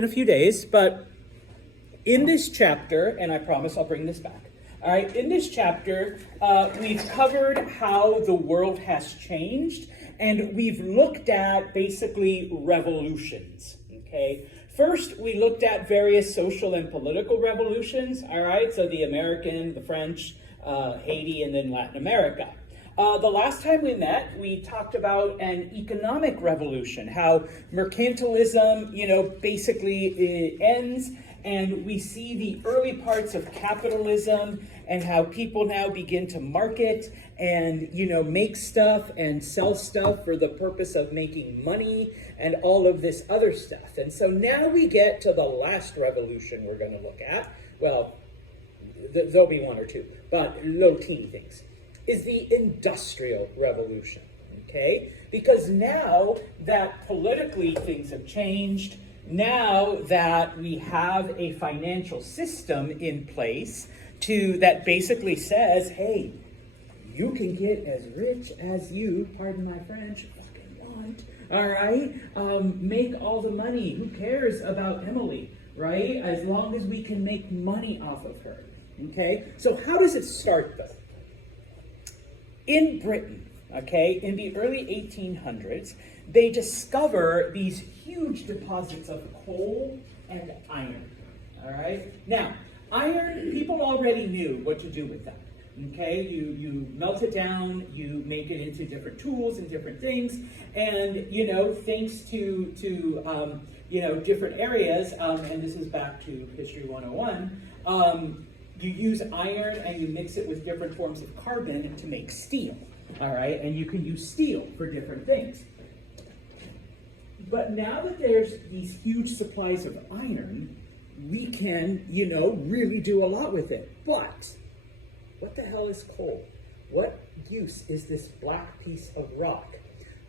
in a few days, but in this chapter, and I promise I'll bring this back. All right, in this chapter, we've covered how the world has changed, and we've looked at basically revolutions. Okay, first we looked at various social and political revolutions. All right, so the American, the French, Haiti, and then Latin America. The last time we met, we talked about an economic revolution, how mercantilism, basically ends, and we see the early parts of capitalism and how people now begin to market and, make stuff and sell stuff for the purpose of making money and all of this other stuff. And so now we get to the last revolution we're going to look at. Well, there'll be one or two, but little teeny things. Is the Industrial Revolution, okay? Because now that politically things have changed, now that we have a financial system in place that basically says, hey, you can get as rich as you, pardon my French, fucking want, all right? Make all the money. Who cares about Emily, right? As long as we can make money off of her, okay? So how does it start, though? In Britain, okay, in the early 1800s, they discover these huge deposits of coal and iron, all right? Now, iron, people already knew what to do with that, okay? You melt it down, you make it into different tools and different things, and, thanks to different areas, and this is back to History 101, you use iron and you mix it with different forms of carbon to make steel, all right? And you can use steel for different things. But now that there's these huge supplies of iron, we can, really do a lot with it. But what the hell is coal? What use is this black piece of rock?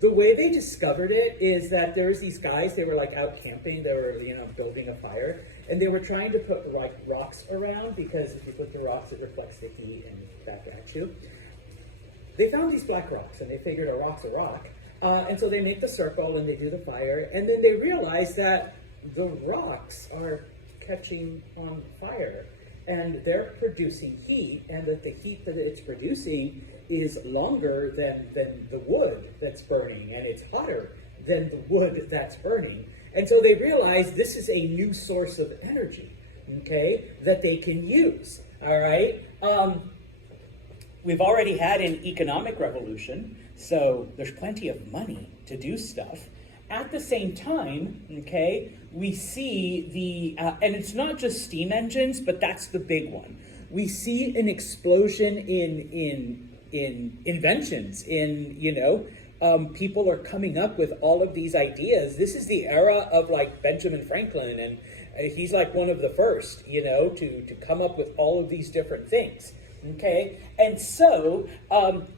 The way they discovered it is that there's these guys, they were like out camping, they were, building a fire, and they were trying to put like rocks around because if you put the rocks, it reflects the heat and back at you. They found these black rocks and they figured a rock's a rock. And so they make the circle and they do the fire, and then they realize that the rocks are catching on fire and they're producing heat, and that the heat that it's producing is longer than the wood that's burning, and it's hotter than the wood that's burning. And so they realize this is a new source of energy, okay, that they can use, all right? We've already had an economic revolution, so there's plenty of money to do stuff. At the same time, okay, we see and it's not just steam engines, but that's the big one. We see an explosion in inventions, people are coming up with all of these ideas. This is the era of like Benjamin Franklin, and he's like one of the first, to come up with all of these different things. Okay, and so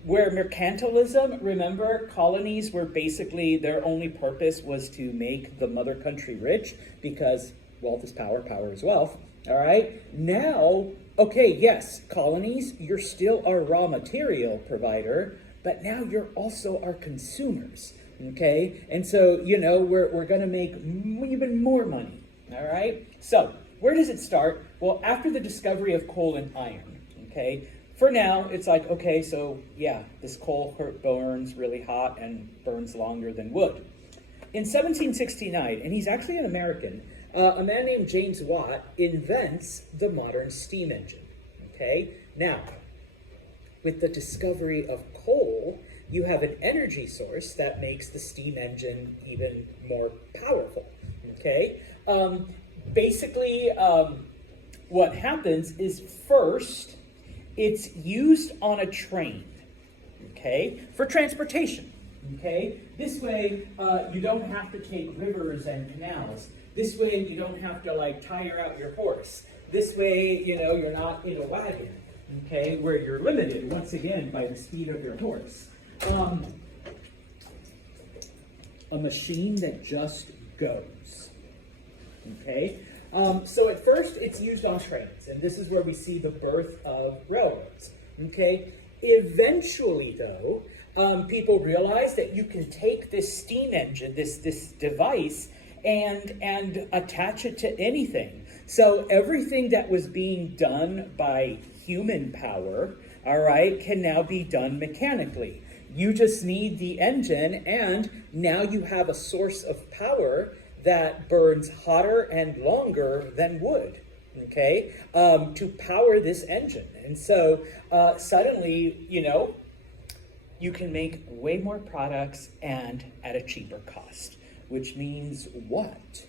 where mercantilism, remember, colonies were basically their only purpose was to make the mother country rich because wealth is power, power is wealth. All right, now, okay, yes, colonies, you're still our raw material provider, but now you're also our consumers. Okay, and so we're going to make even more money. All right, so where does it start? Well, after the discovery of coal and iron. Okay, for now, it's like, okay, so yeah, this coal burns really hot and burns longer than wood. In 1769, and he's actually an American, a man named James Watt invents the modern steam engine. Okay, now, with the discovery of coal, you have an energy source that makes the steam engine even more powerful. Okay, basically, what happens is first, it's used on a train, okay, for transportation, okay? This way, you don't have to take rivers and canals. This way, you don't have to, tire out your horse. This way, you're not in a wagon, okay, where you're limited, once again, by the speed of your horse. A machine that just goes, okay? So at first, it's used on trains, and this is where we see the birth of railroads, okay? Eventually, though, people realize that you can take this steam engine, this device, and attach it to anything. So everything that was being done by human power, all right, can now be done mechanically. You just need the engine, and now you have a source of power that burns hotter and longer than wood, okay, to power this engine. And so suddenly, you can make way more products and at a cheaper cost, which means what?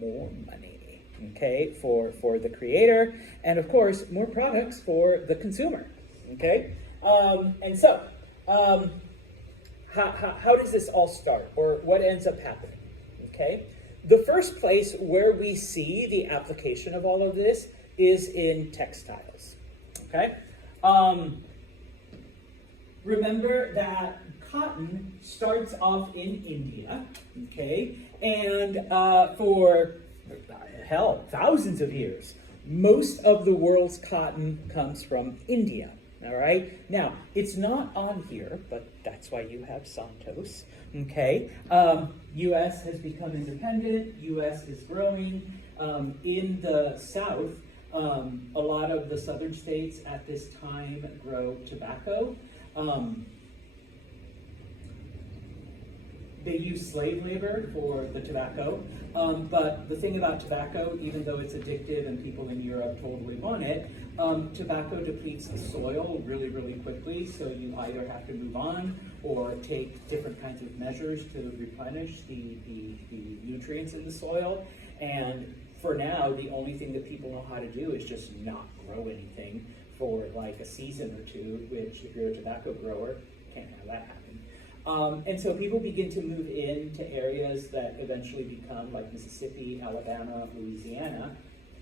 More money, okay, for the creator, and of course, more products for the consumer, okay? And so, how does this all start, or what ends up happening, okay? The first place where we see the application of all of this is in textiles, okay? Remember that cotton starts off in India, okay? And for, thousands of years, most of the world's cotton comes from India, all right? Now, it's not on here, but that's why you have Santos, okay? U.S. has become independent. U.S. is growing. In the South, a lot of the southern states at this time grow tobacco. They use slave labor for the tobacco, but the thing about tobacco, even though it's addictive and people in Europe totally want it, tobacco depletes the soil really, really quickly, so you either have to move on or take different kinds of measures to replenish the nutrients in the soil. And for now, the only thing that people know how to do is just not grow anything for like a season or two, which if you're a tobacco grower, can't have that happen. And so people begin to move into areas that eventually become like Mississippi, Alabama, Louisiana,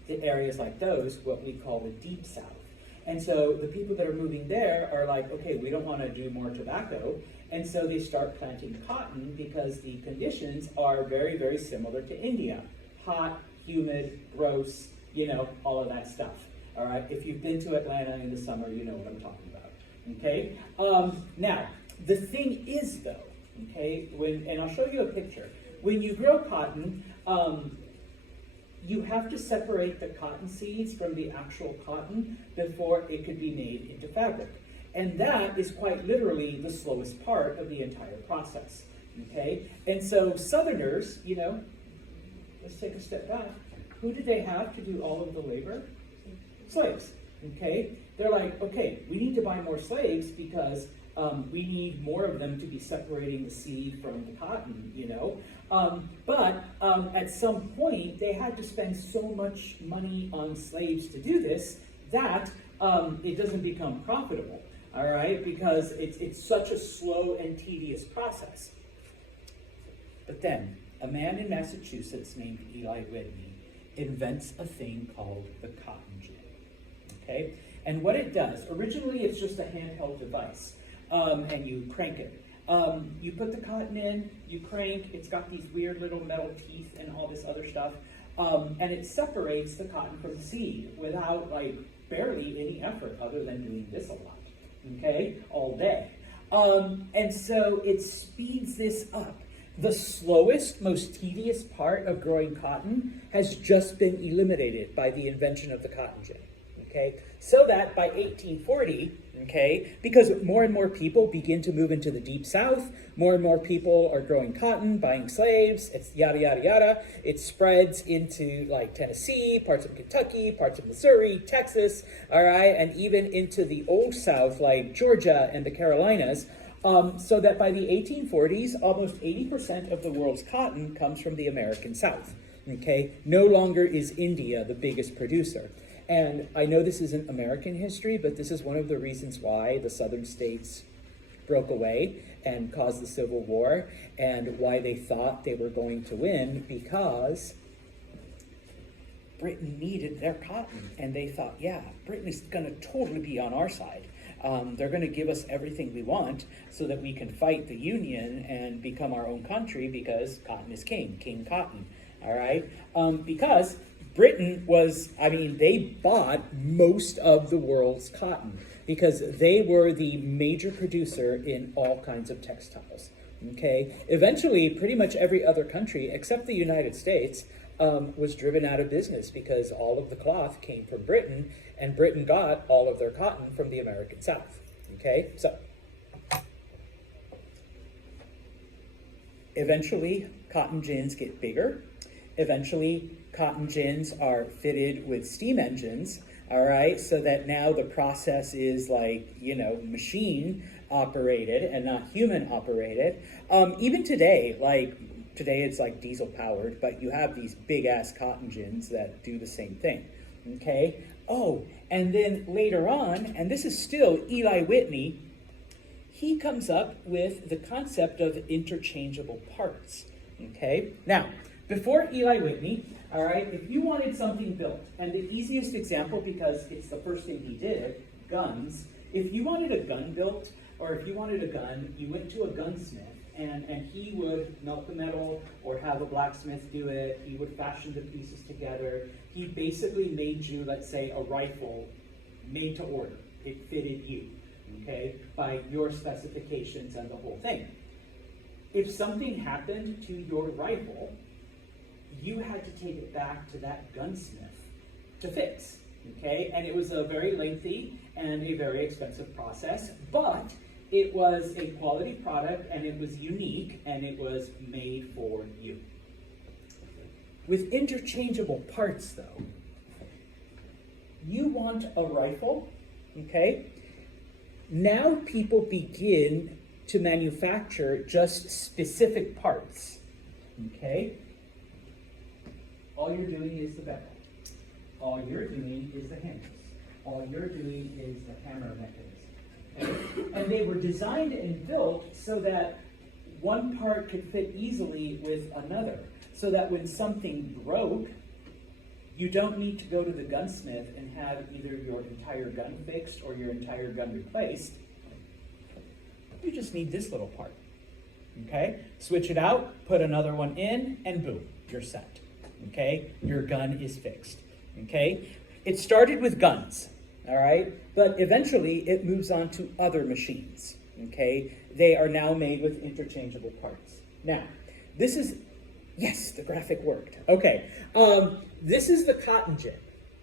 the areas like those, what we call the Deep South. And so the people that are moving there are like, okay, we don't want to do more tobacco. And so they start planting cotton because the conditions are very, very similar to India. Hot, humid, gross, all of that stuff. All right, if you've been to Atlanta in the summer, you know what I'm talking about, okay? Now, the thing is though, okay, and I'll show you a picture. When you grow cotton, you have to separate the cotton seeds from the actual cotton before it could be made into fabric. And that is quite literally the slowest part of the entire process, okay? And so Southerners, let's take a step back. Who did they have to do all of the labor? Slaves, okay? They're like, okay, we need to buy more slaves because we need more of them to be separating the seed from the cotton, But at some point, they had to spend so much money on slaves to do this that it doesn't become profitable, all right? Because it's such a slow and tedious process. But then, a man in Massachusetts named Eli Whitney invents a thing called the cotton gin, okay? And what it does, originally it's just a handheld device, and you crank it. You put the cotton in, you crank, it's got these weird little metal teeth and all this other stuff, and it separates the cotton from the seed without barely any effort other than doing this a lot, okay, all day. And so it speeds this up. The slowest, most tedious part of growing cotton has just been eliminated by the invention of the cotton gin, okay? So that by 1840, okay, because more and more people begin to move into the Deep South, more and more people are growing cotton, buying slaves, it's yada, yada, yada. It spreads into Tennessee, parts of Kentucky, parts of Missouri, Texas, all right, and even into the Old South like Georgia and the Carolinas. So that by the 1840s, almost 80% of the world's cotton comes from the American South, okay? No longer is India the biggest producer. And I know this isn't American history, but this is one of the reasons why the southern states broke away and caused the Civil War, and why they thought they were going to win, because Britain needed their cotton. And they thought, yeah, Britain is going to totally be on our side. They're going to give us everything we want so that we can fight the Union and become our own country, because cotton is king, King Cotton, all right? Because Britain they bought most of the world's cotton because they were the major producer in all kinds of textiles. Okay, eventually, pretty much every other country except the United States was driven out of business because all of the cloth came from Britain, and Britain got all of their cotton from the American South. Okay, so eventually, cotton gins get bigger. Eventually, cotton gins are fitted with steam engines, all right, so that now the process is like, machine operated and not human operated. Even today, today it's like diesel powered, but you have these big ass cotton gins that do the same thing, okay? Oh, and then later on, and this is still Eli Whitney, he comes up with the concept of interchangeable parts, okay? Now, before Eli Whitney, all right, if you wanted something built, and the easiest example, because it's the first thing he did, guns, if you wanted a gun built, or if you wanted a gun, you went to a gunsmith, and he would melt the metal or have a blacksmith do it. He would fashion the pieces together. He basically made you, let's say, a rifle made to order. It fitted you, okay, by your specifications and the whole thing. If something happened to your rifle, you had to take it back to that gunsmith to fix, okay? And it was a very lengthy and a very expensive process, but it was a quality product, and it was unique, and it was made for you. With interchangeable parts, though, you want a rifle, okay? Now people begin to manufacture just specific parts, okay? All you're doing is the barrel. All you're doing is the handles. All you're doing is the hammer mechanism. Okay? And they were designed and built so that one part could fit easily with another, so that when something broke, you don't need to go to the gunsmith and have either your entire gun fixed or your entire gun replaced. You just need this little part. Okay? Switch it out, put another one in, and boom, you're set. Okay? Your gun is fixed. Okay? It started with guns. All right, but eventually it moves on to other machines, okay? They are now made with interchangeable parts. Now, this is, yes, the graphic worked. Okay, this is the cotton gin,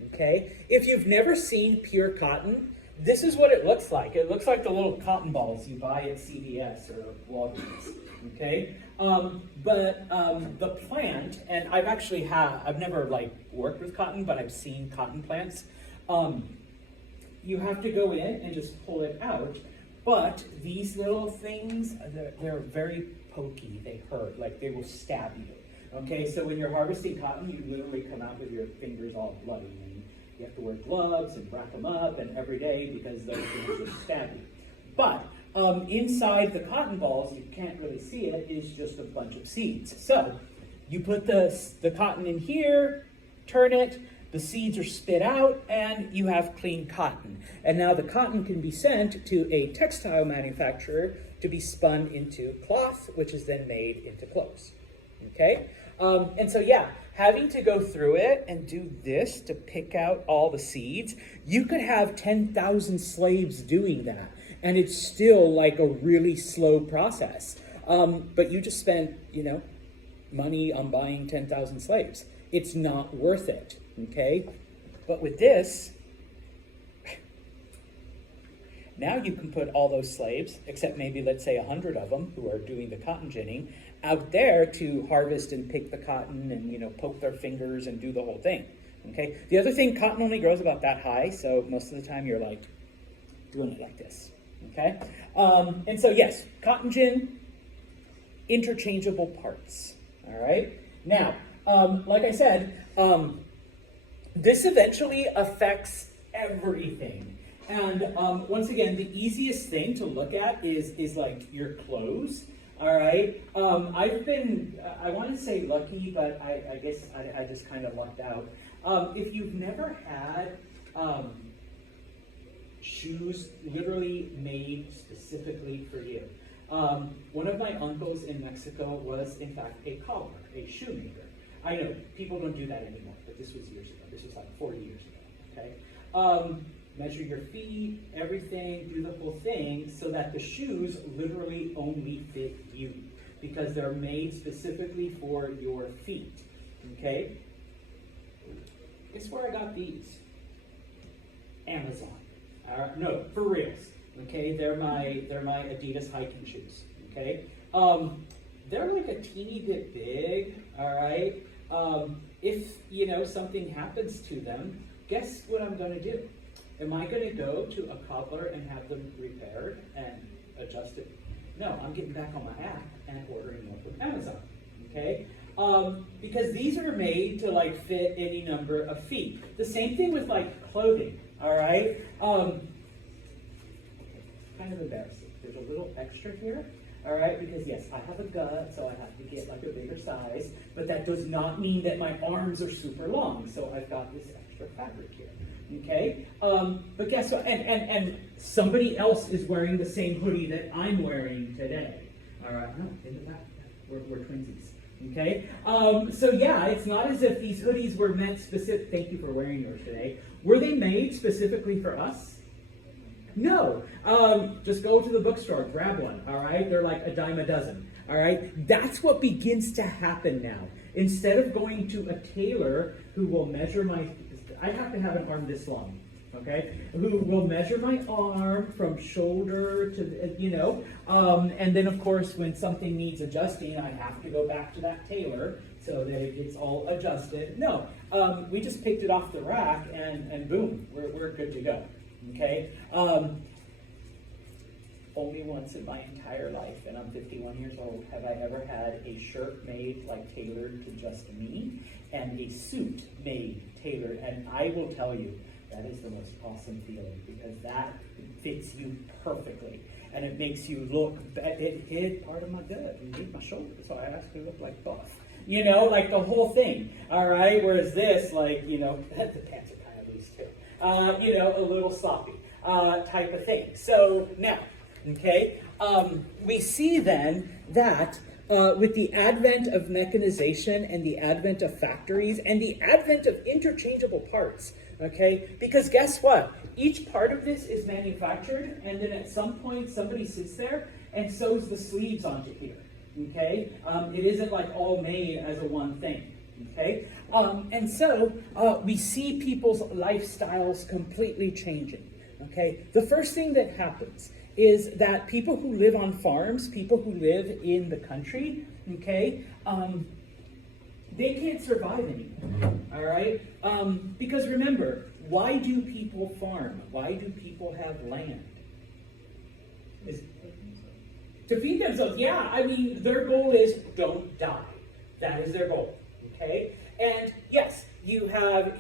okay? If you've never seen pure cotton, this is what it looks like. It looks like the little cotton balls you buy at CVS or Walgreens, okay? But the plant, and I've never worked with cotton, but I've seen cotton plants. You have to go in and just pull it out, but these little things, they're very pokey, they hurt, like they will stab you. Okay, so when you're harvesting cotton, you literally come out with your fingers all bloody, and you have to wear gloves and wrap them up and every day because those things will stab you. But inside the cotton balls, you can't really see it, is just a bunch of seeds. So you put the cotton in here, turn it, the seeds are spit out, and you have clean cotton. And now the cotton can be sent to a textile manufacturer to be spun into cloth, which is then made into clothes. Okay? And so, yeah, having to go through it and do this to pick out all the seeds, you could have 10,000 slaves doing that, and it's still like a really slow process. But you just spent, money on buying 10,000 slaves. It's not worth it. Okay, but with this, now you can put all those slaves, except maybe let's say 100 of them who are doing the cotton ginning, out there to harvest and pick the cotton and poke their fingers and do the whole thing. Okay, the other thing, cotton only grows about that high, so most of the time you're like doing it like this. Okay, and so yes, cotton gin, interchangeable parts. All right, now like I said. This eventually affects everything. And once again, the easiest thing to look at is like your clothes, all right? I've been, I want to say lucky, but I guess I just kind of lucked out. If you've never had shoes literally made specifically for you. One of my uncles in Mexico was, in fact, a cobbler, a shoemaker. I know people don't do that anymore, but this was years ago. This was like 40 years ago, okay? measure your feet, everything, do the whole thing, so that the shoes literally only fit you, because they're made specifically for your feet, okay? Guess where I got these? Amazon. No, for reals. Okay, they're my Adidas hiking shoes. Okay, they're like a teeny bit big. All right. If something happens to them, guess what I'm going to do? Am I going to go to a cobbler and have them repaired and adjusted? No, I'm getting back on my app and ordering them from Amazon. Okay. Because these are made to like fit any number of feet. The same thing with like clothing. All right. Kind of embarrassing. There's a little extra here. All right, because yes, I have a gut, so I have to get like a bigger size, but that does not mean that my arms are super long, so I've got this extra fabric here, okay? But guess what, and somebody else is wearing the same hoodie that I'm wearing today, all right? No, in the back, we're twinsies, okay? So yeah, it's not as if these hoodies were meant specific, thank you for wearing yours today. Were they made specifically for us? No, just go to the bookstore, grab one, all right? They're like a dime a dozen, all right? That's what begins to happen now. Instead of going to a tailor who will measure I have to have an arm this long, okay? Who will measure my arm from shoulder to, and then of course when something needs adjusting, I have to go back to that tailor so that it gets all adjusted. No, we just picked it off the rack and boom, we're good to go. Okay, only once in my entire life, and I'm 51 years old, have I ever had a shirt made like tailored to just me, and a suit made tailored, and I will tell you, that is the most awesome feeling, because that fits you perfectly, and it makes you look, it hid part of my gut, and hid my shoulder, so I actually look like buff, like the whole thing, all right, whereas this, like, the pants are kind of loose too. A little sloppy type of thing. So now, okay, we see then that with the advent of mechanization and the advent of factories and the advent of interchangeable parts, okay, because guess what? Each part of this is manufactured, and then at some point somebody sits there and sews the sleeves onto here, okay? It isn't like all made as a one thing. Okay, and so we see people's lifestyles completely changing. Okay, the first thing that happens is that people who live on farms, people who live in the country, okay, they can't survive anymore. All right, because remember, why do people farm? Why do people have land? To feed themselves. Yeah, I mean, their goal is don't die. That is their goal. Okay, and yes, you have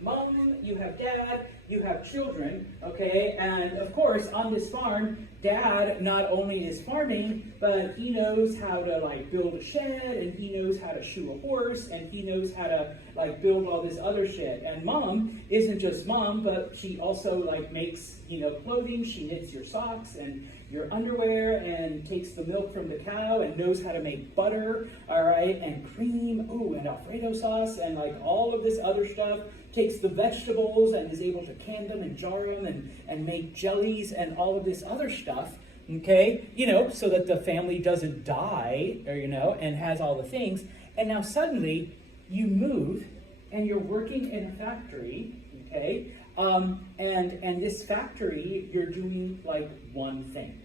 mom, you have dad, you have children, okay, and of course on this farm, dad not only is farming, but he knows how to like build a shed, and he knows how to shoe a horse, and he knows how to like build all this other shit, and mom isn't just mom, but she also like makes, clothing, she knits your socks, and your underwear, and takes the milk from the cow, and knows how to make butter, all right, and cream, and Alfredo sauce, and like all of this other stuff, takes the vegetables and is able to can them and jar them and make jellies and all of this other stuff, okay, so that the family doesn't die, or, and has all the things, and now suddenly you move and you're working in a factory, okay, and this factory, you're doing like one thing,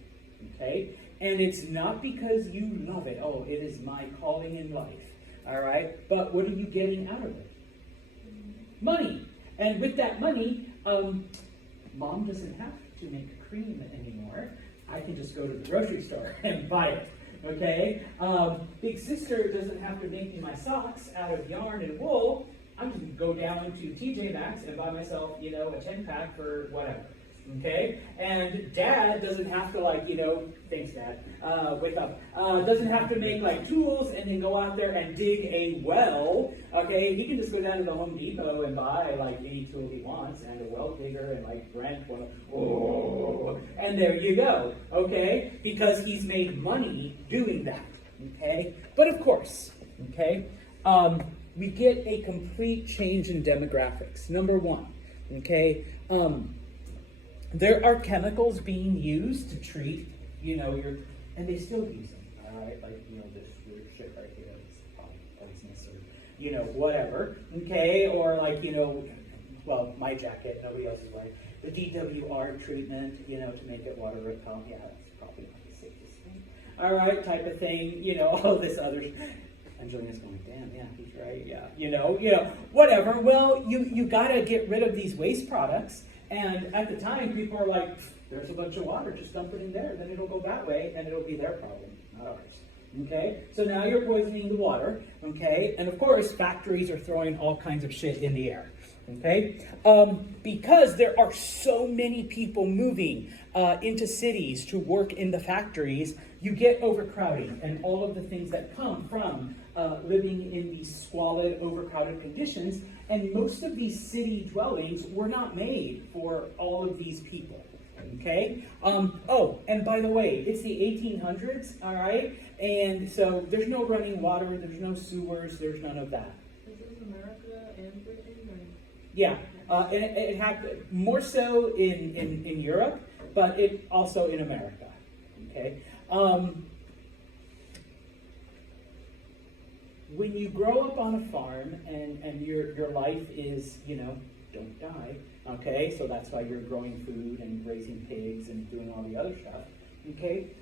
okay? And it's not because you love it. Oh, it is my calling in life, all right? But what are you getting out of it? Money. And with that money, mom doesn't have to make cream anymore. I can just go to the grocery store and buy it, okay? Big sister doesn't have to make me my socks out of yarn and wool. I can go down to TJ Maxx and buy myself, a 10-pack for whatever, okay? And dad doesn't have to thanks dad, wake up, doesn't have to make like tools and then go out there and dig a well, okay? He can just go down to the Home Depot and buy like any tool he wants and a well digger and like rent one, and there you go, okay? Because he's made money doing that, okay? But of course, okay, we get a complete change in demographics. Number one, Okay, there are chemicals being used to treat, and they still use them. All right, like this weird shit right here, it's probably poisonous or whatever. Okay, or like well, my jacket, nobody else is wearing the DWR treatment, to make it water repellent. Yeah, that's probably not the safest thing. All right, type of thing, all this other. Angelina's going, damn, yeah, he's right, yeah, whatever. Well, you gotta get rid of these waste products, and at the time, people are like, there's a bunch of water, just dump it in there, then it'll go that way, and it'll be their problem, not ours. Okay, so now you're poisoning the water, okay, and of course, factories are throwing all kinds of shit in the air. Okay, because there are so many people moving into cities to work in the factories, you get overcrowding and all of the things that come from living in these squalid, overcrowded conditions. And most of these city dwellings were not made for all of these people. Okay. Oh, and by the way, it's the 1800s. All right, and so there's no running water, there's no sewers, there's none of that. Is this America and Britain? Yeah, and it happened more so in Europe, but it also in America. Okay, when you grow up on a farm and your life is don't die. Okay, so that's why you're growing food and raising pigs and doing all the other stuff. Okay,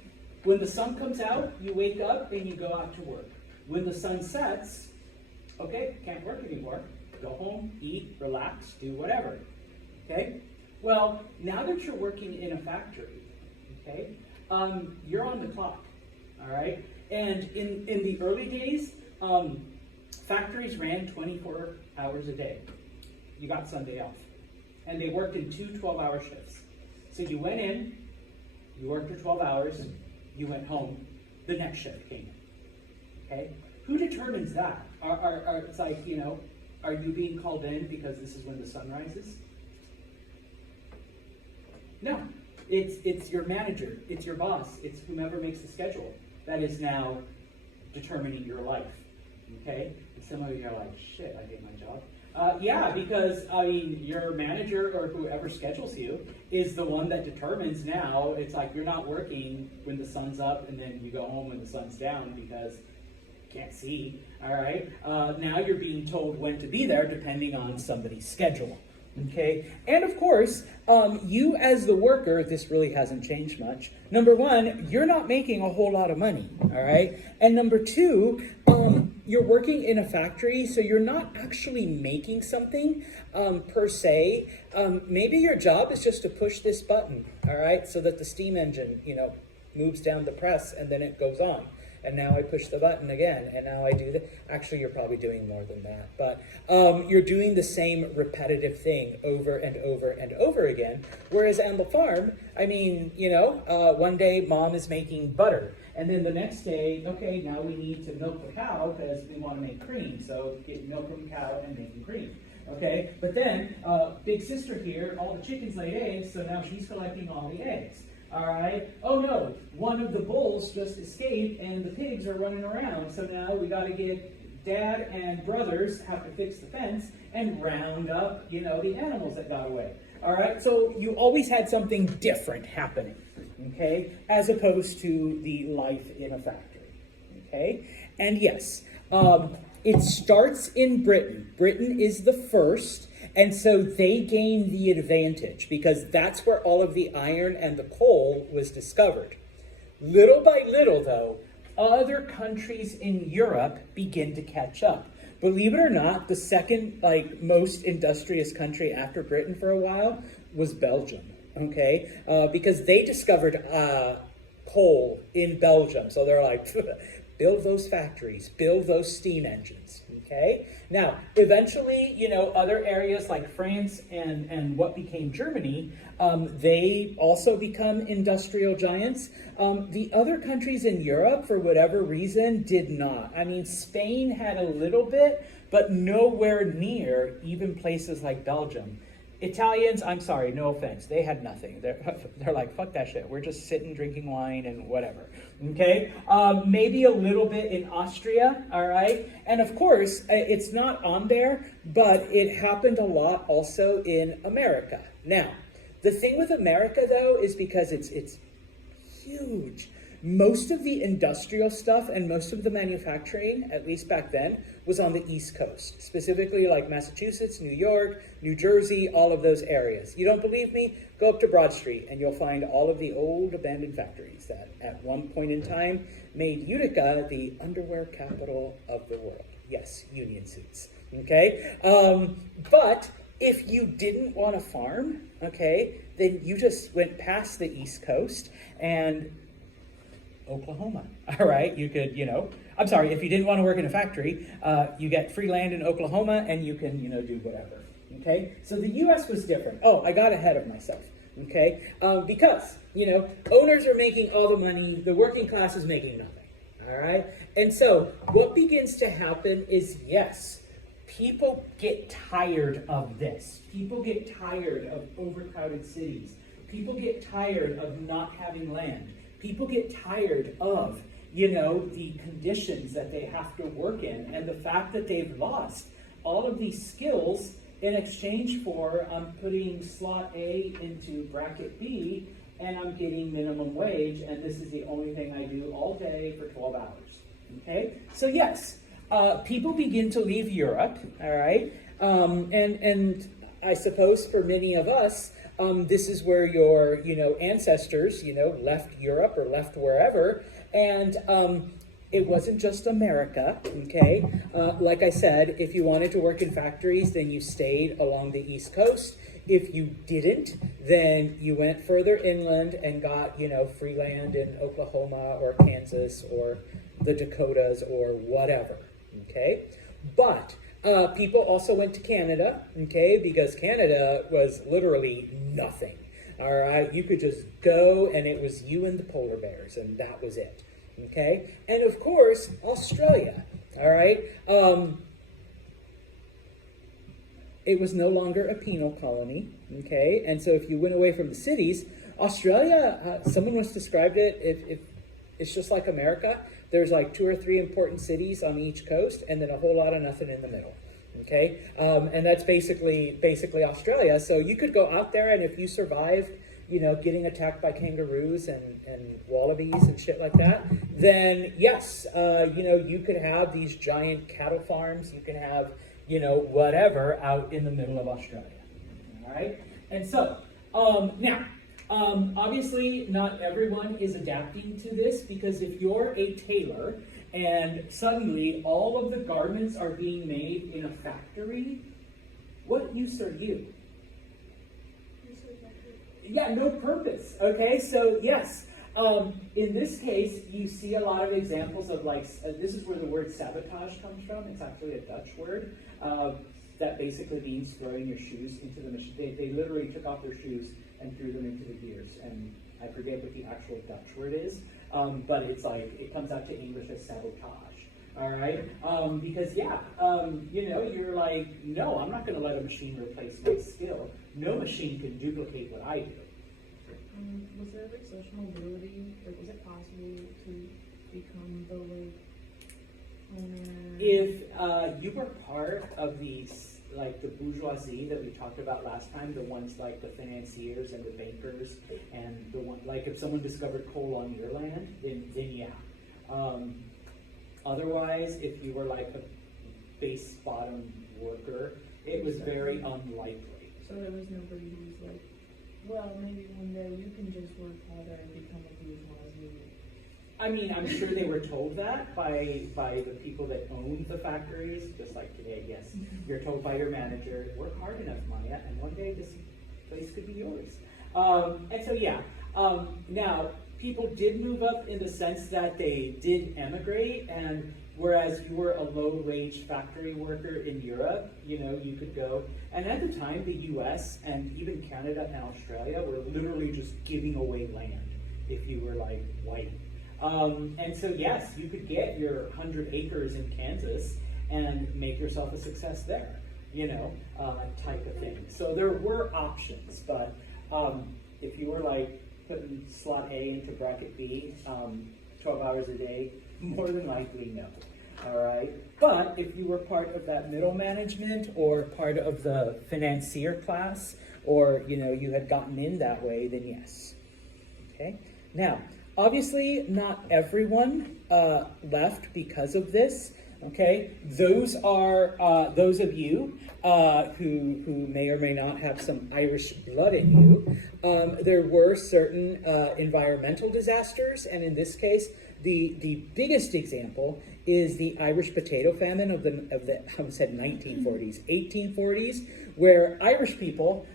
when the sun comes out, you wake up and you go out to work. When the sun sets, okay, can't work anymore. Go home, eat, relax, do whatever. Okay? Well, now that you're working in a factory, okay, you're on the clock. All right? And in the early days, factories ran 24 hours a day. You got Sunday off. And they worked in 2 12-hour shifts. So you went in, you worked your 12 hours, you went home, the next shift came. Okay? Who determines that? It's like, are you being called in because this is when the sun rises? No. It's your manager, it's your boss, it's whomever makes the schedule that is now determining your life. Okay? And some of you are like, shit, I hate my job. Yeah, because your manager or whoever schedules you is the one that determines now. It's like you're not working when the sun's up and then you go home when the sun's down because can't see, all right? Now you're being told when to be there depending on somebody's schedule, okay? And of course, you as the worker, this really hasn't changed much. Number one, you're not making a whole lot of money, all right? And number two, you're working in a factory, so you're not actually making something per se. Maybe your job is just to push this button, all right? So that the steam engine, moves down the press and then it goes on. And now I push the button again, and now I do that. Actually, you're probably doing more than that. But you're doing the same repetitive thing over and over and over again. Whereas on the farm, one day mom is making butter. And then the next day, okay, now we need to milk the cow because we want to make cream. So get milk from the cow and making cream. Okay, but then big sister here, all the chickens laid eggs, so now she's collecting all the eggs. All right. Oh no, one of the bulls just escaped and the pigs are running around. So now we got to get dad and brothers have to fix the fence and round up, the animals that got away. All right. So you always had something different happening, okay, as opposed to the life in a factory. Okay. And yes, it starts in Britain. Britain is the first. And so they gained the advantage because that's where all of the iron and the coal was discovered. Little by little, though, other countries in Europe begin to catch up. Believe it or not, the second most industrious country after Britain for a while was Belgium. Okay, because they discovered coal in Belgium. So they're like, build those factories, build those steam engines, okay? Now, eventually, other areas like France and what became Germany, they also become industrial giants. The other countries in Europe, for whatever reason, did not. Spain had a little bit, but nowhere near even places like Belgium. Italians, I'm sorry, no offense, they had nothing. They're like, fuck that shit. We're just sitting, drinking wine, and whatever. Okay? Maybe a little bit in Austria, all right? And of course, it's not on there, but it happened a lot also in America. Now, the thing with America, though, is because it's huge. Most of the industrial stuff and most of the manufacturing, at least back then, was on the East Coast, specifically like Massachusetts, New York, New Jersey, all of those areas. You don't believe me? Go up to Broad Street and you'll find all of the old abandoned factories that at one point in time made Utica the underwear capital of the world. Yes, union suits, okay? But if you didn't want to farm, okay, then you just went past the East Coast and Oklahoma, all right? You could, I'm sorry, if you didn't want to work in a factory, you get free land in Oklahoma and you can, do whatever, okay? So the U.S. was different. Oh, I got ahead of myself, okay? Because, owners are making all the money, the working class is making nothing, all right? And so what begins to happen is, yes, people get tired of this. People get tired of overcrowded cities. People get tired of not having land. People get tired of, the conditions that they have to work in and the fact that they've lost all of these skills in exchange for I'm putting slot A into bracket B and I'm getting minimum wage and this is the only thing I do all day for 12 hours, okay? So yes, people begin to leave Europe, all right? And I suppose for many of us, this is where your, ancestors, left Europe or left wherever, and it wasn't just America, okay? Like I said, if you wanted to work in factories, then you stayed along the East Coast. If you didn't, then you went further inland and got, free land in Oklahoma or Kansas or the Dakotas or whatever, okay? But people also went to Canada, okay, because Canada was literally nothing, all right? You could just go and it was you and the polar bears and that was it, okay? And of course, Australia, all right? It was no longer a penal colony, okay? And so if you went away from the cities, Australia, someone once described it, it's just like America. There's like 2 or 3 important cities on each coast and then a whole lot of nothing in the middle, okay? And that's basically Australia. So you could go out there and if you survive, getting attacked by kangaroos and wallabies and shit like that, then yes, you could have these giant cattle farms. You can have, whatever out in the middle of Australia, all right? And so, now, obviously, not everyone is adapting to this because if you're a tailor and suddenly all of the garments are being made in a factory, what use are you? Yeah, no purpose, okay? So, yes, in this case, you see a lot of examples of this is where the word sabotage comes from. It's actually a Dutch word that basically means throwing your shoes into the machine. They literally took off their shoes and threw them into the gears. And I forget what the actual Dutch word is, but it's it comes out to English as sabotage, all right? Because you're like, no, I'm not gonna let a machine replace my skill. No machine can duplicate what I do. Was there social mobility? Was it possible to become the owner? If you were part of these, the bourgeoisie that we talked about last time, the ones like the financiers and the bankers, and the one if someone discovered coal on your land, then yeah. Otherwise, if you were a base bottom worker, it was very unlikely. So there was nobody who was well, maybe one day you can just work harder and become a bourgeoisie. I mean, I'm sure they were told that by the people that owned the factories, just like today, yes. You're told by your manager, work hard enough, Maya, and one day this place could be yours. And so, yeah. Now, people did move up in the sense that they did emigrate, and whereas you were a low-wage factory worker in Europe, you could go. And at the time, the US and even Canada and Australia were literally just giving away land if you were white. And so yes, you could get your 100 acres in Kansas and make yourself a success there. type of thing. So there were options, but if you were like putting slot A into bracket B 12 hours a day, more than likely no. All right. But if you were part of that middle management or part of the financier class, or you had gotten in that way, then yes. Okay. Now, obviously, not everyone left because of this. Okay, those are those of you who may or may not have some Irish blood in you. There were certain environmental disasters, and in this case, the biggest example is the Irish potato famine of the I almost said 1940s, 1840s, where Irish people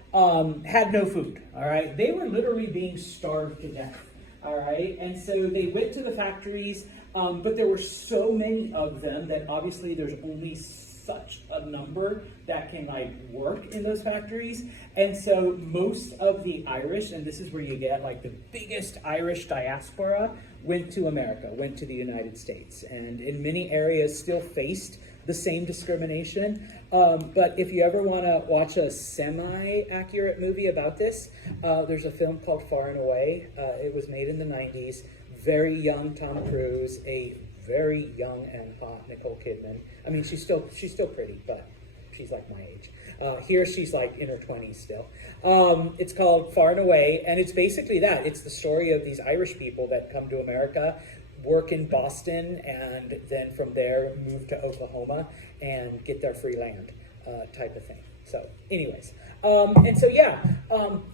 had no food. All right, they were literally being starved to death. All right, and so they went to the factories. But there were so many of them that obviously there's only such a number that can work in those factories. And so most of the Irish, and this is where you get the biggest Irish diaspora, went to America, went to the United States, and in many areas still faced the same discrimination. But if you ever want to watch a semi-accurate movie about this, there's a film called Far and Away. It was made in the 90s. Very young Tom Cruise, a very young and hot Nicole Kidman. I mean, she's still pretty, but she's like my age. Here she's in her 20s still. It's called Far and Away, and it's basically that. It's the story of these Irish people that come to America, work in Boston, and then from there move to Oklahoma and get their free land, type of thing. So anyways, and so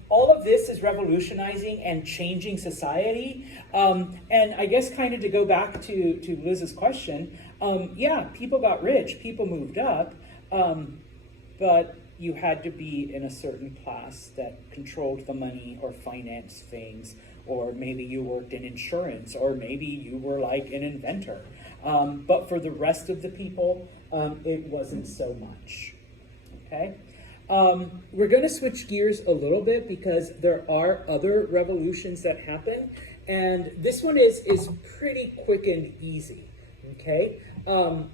all of this is revolutionizing and changing society. And I guess kind of to go back to Liz's question, people got rich, people moved up, but you had to be in a certain class that controlled the money or financed things, or maybe you worked in insurance, or maybe you were an inventor. But for the rest of the people, it wasn't so much. Okay? We're going to switch gears a little bit because there are other revolutions that happen, and this one is pretty quick and easy, okay?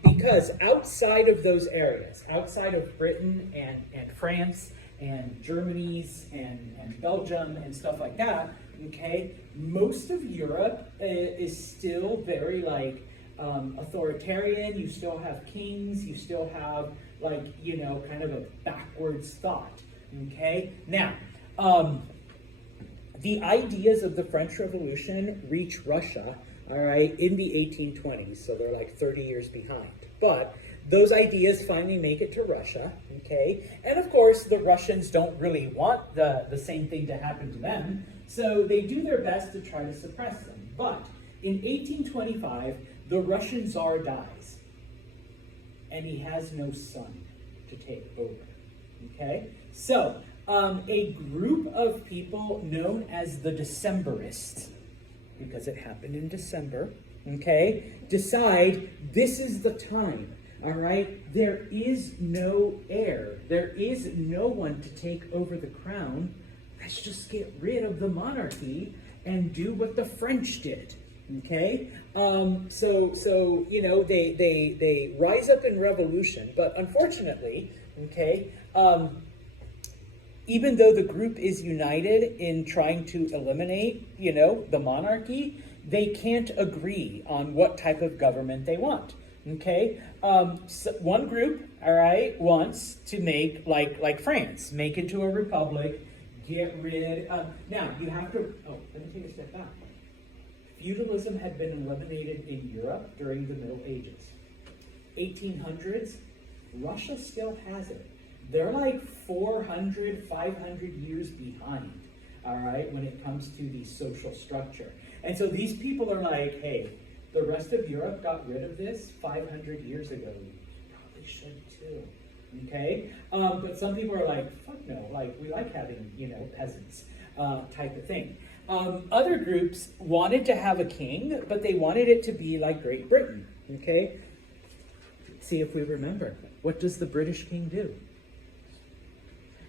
Because outside of those areas, outside of Britain and France and Germany's and Belgium and stuff like that, okay, most of Europe is still very authoritarian. You still have kings, you still have kind of a backwards thought, okay? Now, the ideas of the French Revolution reach Russia, all right, in the 1820s, so they're 30 years behind. But those ideas finally make it to Russia, okay? And of course, the Russians don't really want the same thing to happen to them, so they do their best to try to suppress them. But in 1825, the Russian Tsar dies, and he has no son to take over, okay? So, a group of people known as the Decembrists, because it happened in December, okay, decide this is the time, all right? There is no heir. There is no one to take over the crown. Let's just get rid of the monarchy and do what the French did. Okay, so they rise up in revolution, but unfortunately, okay, even though the group is united in trying to eliminate, the monarchy, they can't agree on what type of government they want. Okay, so one group, all right, wants to make like France, make it to a republic, get rid of. Now you have to. Oh, let me take a step back. Feudalism had been eliminated in Europe during the Middle Ages. 1800s, Russia still has it. They're 400, 500 years behind, all right, when it comes to the social structure. And so these people are hey, the rest of Europe got rid of this 500 years ago. You probably should too, okay? But some people are fuck no, we like having, peasants, type of thing. Other groups wanted to have a king, but they wanted it to be like Great Britain, okay? See if we remember. What does the British king do?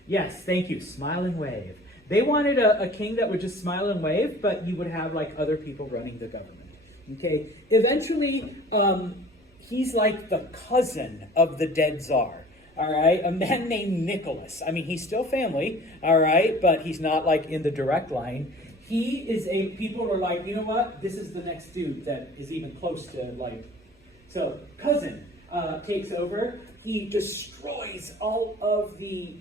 Yes, thank you, smile and wave. They wanted a king that would just smile and wave, but you would have other people running the government, okay? Eventually, he's like the cousin of the dead czar, all right, a man named Nicholas. I mean, he's still family, all right, but he's not like in the direct line. He is people are like, you know what, this is the next dude that is even close to like, so cousin takes over. He destroys all of the,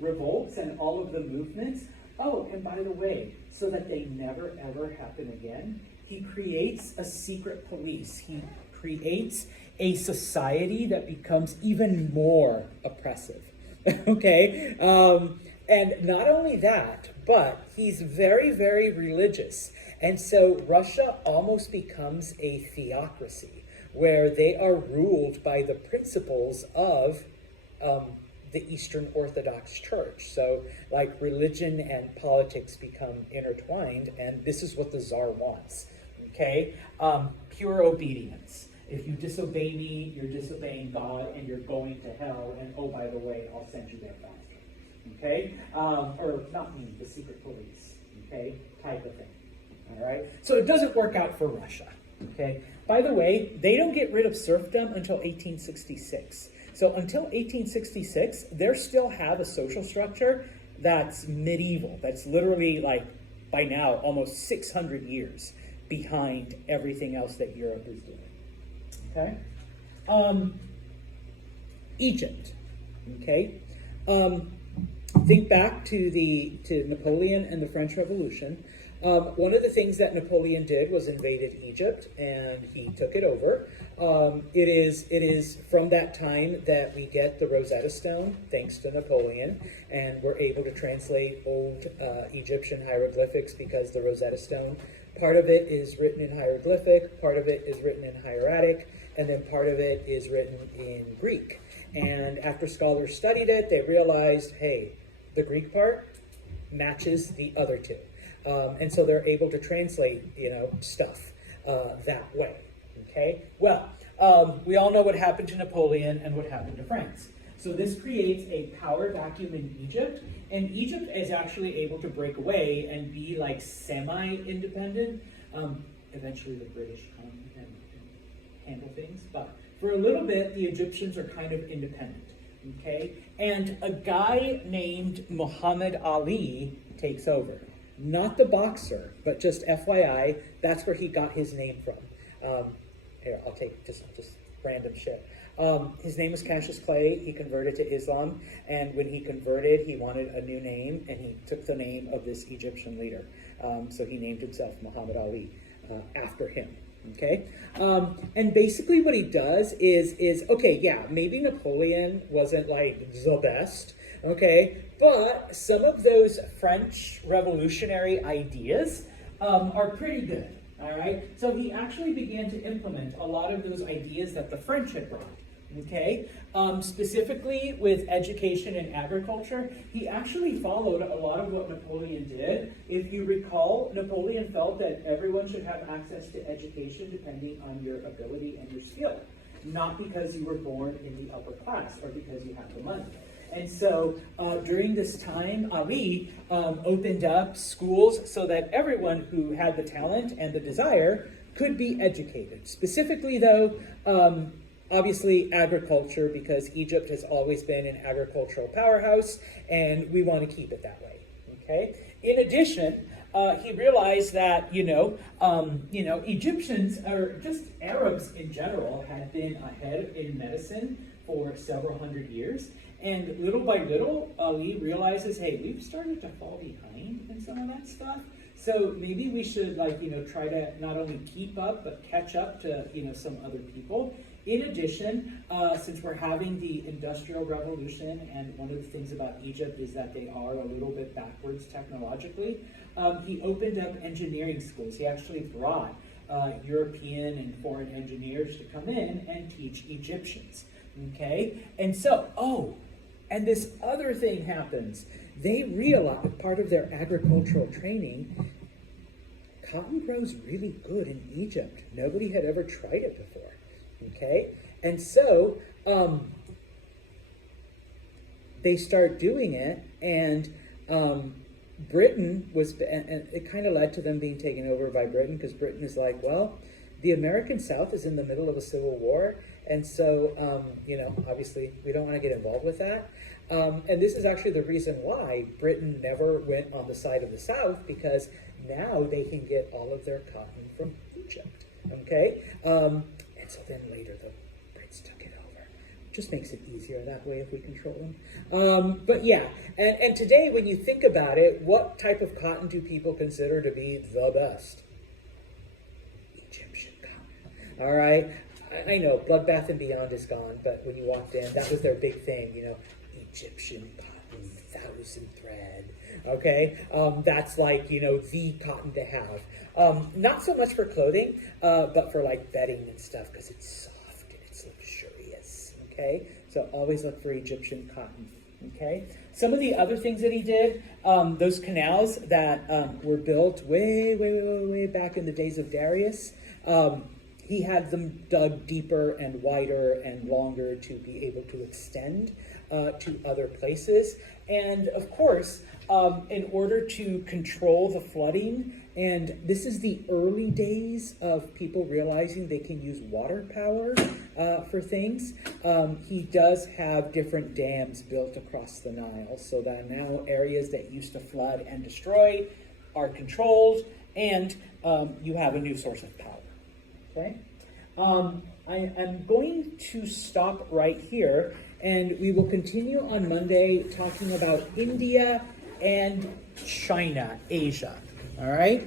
revolts and all of the movements. Oh, and by the way, so that they never ever happen again, he creates a secret police. He creates a society that becomes even more oppressive. Okay? And not only that, but he's very, very religious. And so Russia almost becomes a theocracy where they are ruled by the principles of the Eastern Orthodox Church. So, like, religion and politics become intertwined, and this is what the Tsar wants. Okay? Pure obedience. If you disobey me, you're disobeying God, and you're going to hell, and oh, by the way, I'll send you there faster. Okay? Or not me, the secret police. Okay? Type of thing. All right? So it doesn't work out for Russia. Okay? By the way, they don't get rid of serfdom until 1866. So until 1866, they still have a social structure that's medieval. That's literally like, by now, almost 600 years behind everything else that Europe is doing. Okay? Egypt. Okay? Think back to Napoleon and the French Revolution. One of the things that Napoleon did was invaded Egypt, and he took it over. It is from that time that we get the Rosetta Stone, thanks to Napoleon, and we're able to translate old Egyptian hieroglyphics because the Rosetta Stone, part of it is written in hieroglyphic, part of it is written in hieratic, and then part of it is written in Greek. And after scholars studied it, they realized, hey, the Greek part matches the other two. And so they're able to translate, stuff that way. Okay? Well, we all know what happened to Napoleon and what happened to France. So this creates a power vacuum in Egypt, and Egypt is actually able to break away and be like semi-independent. Eventually the British come and handle things, but for a little bit, the Egyptians are kind of independent. Okay? And a guy named Muhammad Ali takes over. Not the boxer, but just FYI, that's where he got his name from. Here, I'll take just random shit. His name is Cassius Clay. He converted to Islam, and when he converted, he wanted a new name, and he took the name of this Egyptian leader. So he named himself Muhammad Ali after him. Okay? And basically what he does is okay, yeah, maybe Napoleon wasn't like the best, okay? But some of those French revolutionary ideas are pretty good, all right? So he actually began to implement a lot of those ideas that the French had brought, okay? Specifically with education and agriculture, he actually followed a lot of what Napoleon did. If you recall, Napoleon felt that everyone should have access to education depending on your ability and your skill, not because you were born in the upper class or because you have the money. And so during this time, Ali opened up schools so that everyone who had the talent and the desire could be educated. Specifically, though, obviously agriculture, because Egypt has always been an agricultural powerhouse, and we want to keep it that way. Okay. In addition, he realized that Egyptians, or just Arabs in general, had been ahead in medicine for several hundred years. And little by little, Ali realizes, hey, we've started to fall behind in some of that stuff. So maybe we should, try to not only keep up, but catch up to, some other people. In addition, since we're having the Industrial Revolution, and one of the things about Egypt is that they are a little bit backwards technologically, he opened up engineering schools. He actually brought European and foreign engineers to come in and teach Egyptians. Okay? And so, and this other thing happens. They realize, part of their agricultural training, cotton grows really good in Egypt. Nobody had ever tried it before. Okay? And so, they start doing it, and Britain and it kind of led to them being taken over by Britain, because Britain is like, well, the American South is in the middle of a civil war, And so, you know, obviously we don't want to get involved with that. And this is actually the reason why Britain never went on the side of the South, because now they can get all of their cotton from Egypt. Okay? And so then later the Brits took it over. Just makes it easier that way if we control them. But yeah, and today when you think about it, what type of cotton do people consider to be the best? Egyptian cotton. All right? I know Blood Bath and Beyond is gone, but when you walked in, that was their big thing, you know, Egyptian cotton, 1,000 thread. Okay, that's like, you know, the cotton to have. Not so much for clothing, but for like bedding and stuff, because it's soft and it's luxurious. Okay, so always look for Egyptian cotton. Okay, some of the other things that he did, those canals that were built way back in the days of Darius. He had them dug deeper and wider and longer to be able to extend to other places. And of course, in order to control the flooding, and this is the early days of people realizing they can use water power for things, he does have different dams built across the Nile, so that now areas that used to flood and destroy are controlled, and you have a new source of power. Okay, I'm going to stop right here, and we will continue on Monday talking about India and China, Asia. All right.